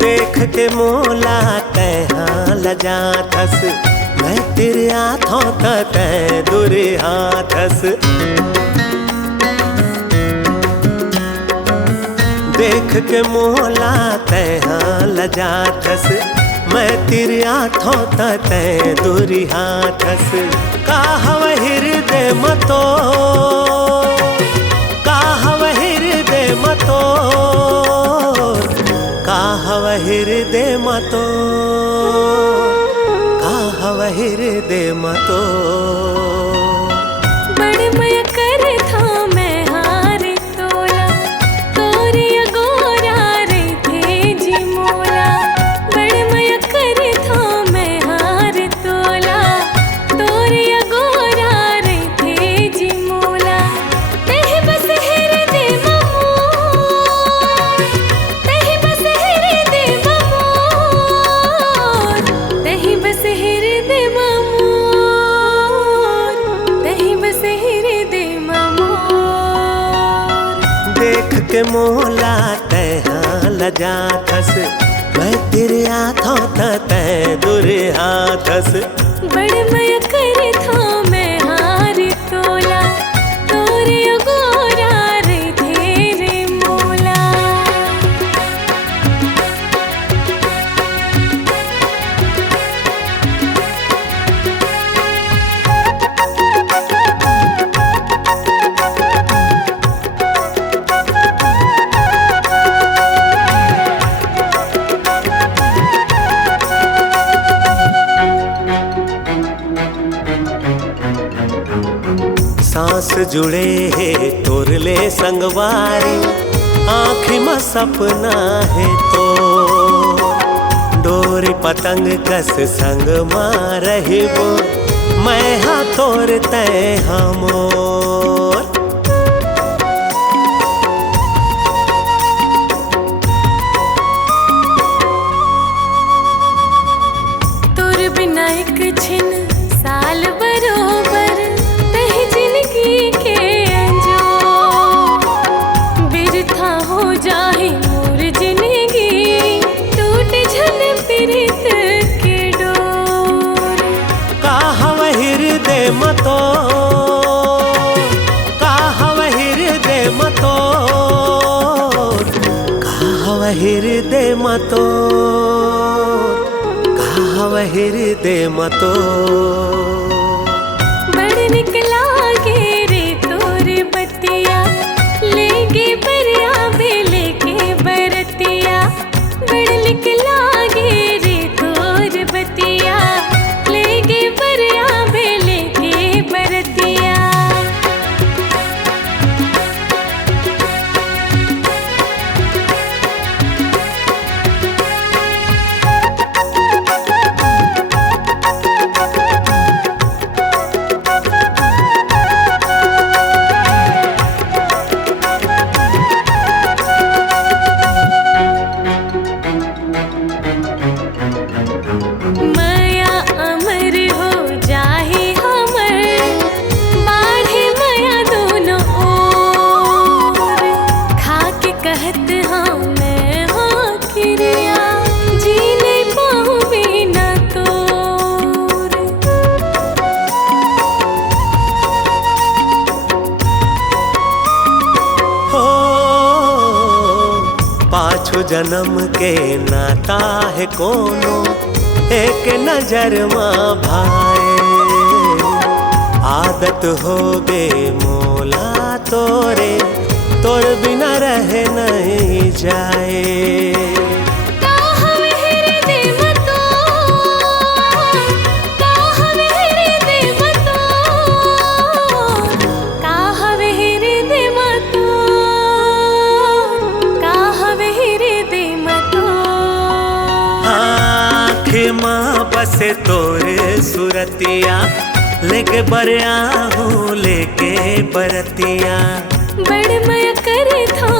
देख के मोला तैहाँ लजा थस, मैं तेरे हाथों तै दूर हाथस। देख के मोला तैहाँ लजा थस, मैं तेरे हाथों तै दूर हाथस। काहव हृदय मतो, काहव हृदय मतो, काहव हृदय मतो, काहव हृदय मतो। बड़ मय कर था मैं हार तोला, तोरे अगोरा रे थे जी मोला। बड़ मय कर था मैं हार तोला, तोरे अगोरा रे थे जी मोला। तह बस हृदय ममोर, तह बस हृदय ममोर, तह बस हृदय ममोर, तह बस हृदय ममोर। देख के मोला तैहाँ लजा थस, मैं तेरे हाथों तै दूर हाथस। बड़ मय कर था मैं हार तोला, तोरे अगोरा रे थे रे मोला। सांस जुड़े है तोरले संगवारी, आँखी में सपना है तो डोरी पतंग कस संग मां रहिबो, मैं हाँ तोर तै हमोर। तोर बिना एक छिन साल बरोबर, तह जिंदगी के अंजोर। बिरथा हो जाए मोर जिंदगी, टूट झन प्रीत के डोर। काहव हृदय मतो, काहव हृदय मतो, काहव हृदय मतो, काहव हृदय मतो। बड़ निक लागे रे तोर बतिया, लेगे बरिया बेले के बरतिया। बड़ निक लागे रे तोर बतिया, लेगे बरिया बेले के बरतिया। माया अमर हो जाहे हमर, बाढ़े माया दोनों ओर। खाके कहत हाँ मैं हाँ किरिया, जी नहीं पाऊँ बिना तोर। हो पाछो जन्म के नाता है कोनो, एक नजर माँ भाए। आदत हो गे मोला तोरे, तोर बिना रह नहीं जाए। काहव हृदय मतो, काहव हृदय मतो, काहव हृदय मतो, काहव हृदय मतो। आँखें माँ बसे तोरे सुरतिया, लेके बरिया हूँ लेके बरतिया। बड़ मय कर था